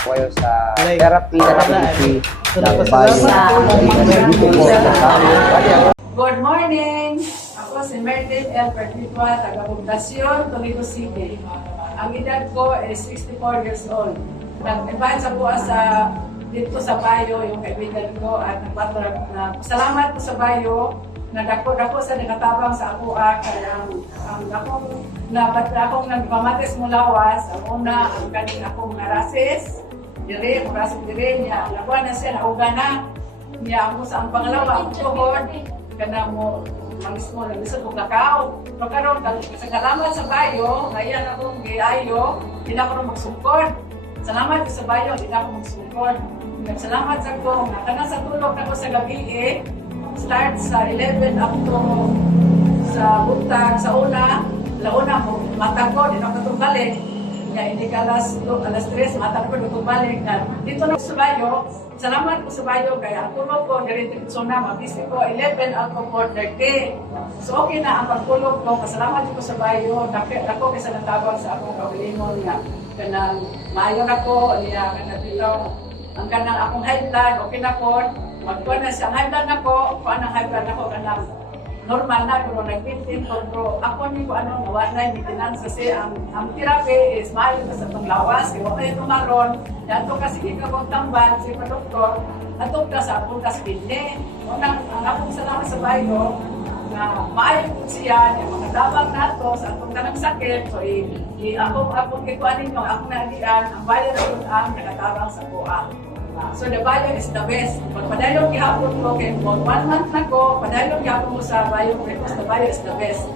po kayo sa therapy ng bayo. Good morning! Ako si Merlin L. Perpetua, taga Poblacion, Toledo City. Ang edad ko is 64 years old. Nag-invite sa buwan dito sa Bayo, yung kaibigan ko, at salamat po sa Bayo na dako sa nakatabang sa ako kaya akong nagpamatis mo lawas. Ang una, ang kanin akong narasis, rasis dire niya. Nakuha na siya, nauga na niya ako sa ang pangalawa, ang tuhod, kana mo, mangismo, naglisod ko kakao. So karon salamat sa Bayo, ngayon akong giayo, hindi na ako magsungkod. Salamat sa Bayo, hindi na ako magsungkod. Salamat sa ko, kanang sa tulog ako sa gabi start sa 11 up to sa buntag, sa launa mo, mata ko, di na katubalik. Hindi ka alas 3, mata ko, katubalik. Dito na sa Bayo, salamat po sa Bayo, kaya ang tulog ko, diretso na, mabisi ko, 11 up to 4:30. So okay na ang pagtulog ko, pasalamat ko sa Bayo, ako kasi natawag sa akong kabilingon nga. Kanang maayon ako, niya, kanang dito, ang kanang akong high blood, okay na po, magkuha na siya, high blood ako, kuha ng high blood ako, kanang normal na, pero nag-maintain ko, pero ako niyo ko gawa na yung maintenance kasi ang therapy is maayon ka sa panglawas, kaya wala yung tumaron, dato kasi ikabang tambal, si pa-doktor, atong ka sa apong kaspilne. Ang akong salamat sa Bayo, na maayon po siya, yung mga tabang nato sa atong kanang sakit, so akong kikuha ninyo, akong nagian, ang Bayo na yun ang nakatabang sa buha. So the Bayo is the best. Pag padayong gihapon ko, kaya 1 month na ko, padayong gihapon mo sa Bayo, because the Bayo is the best.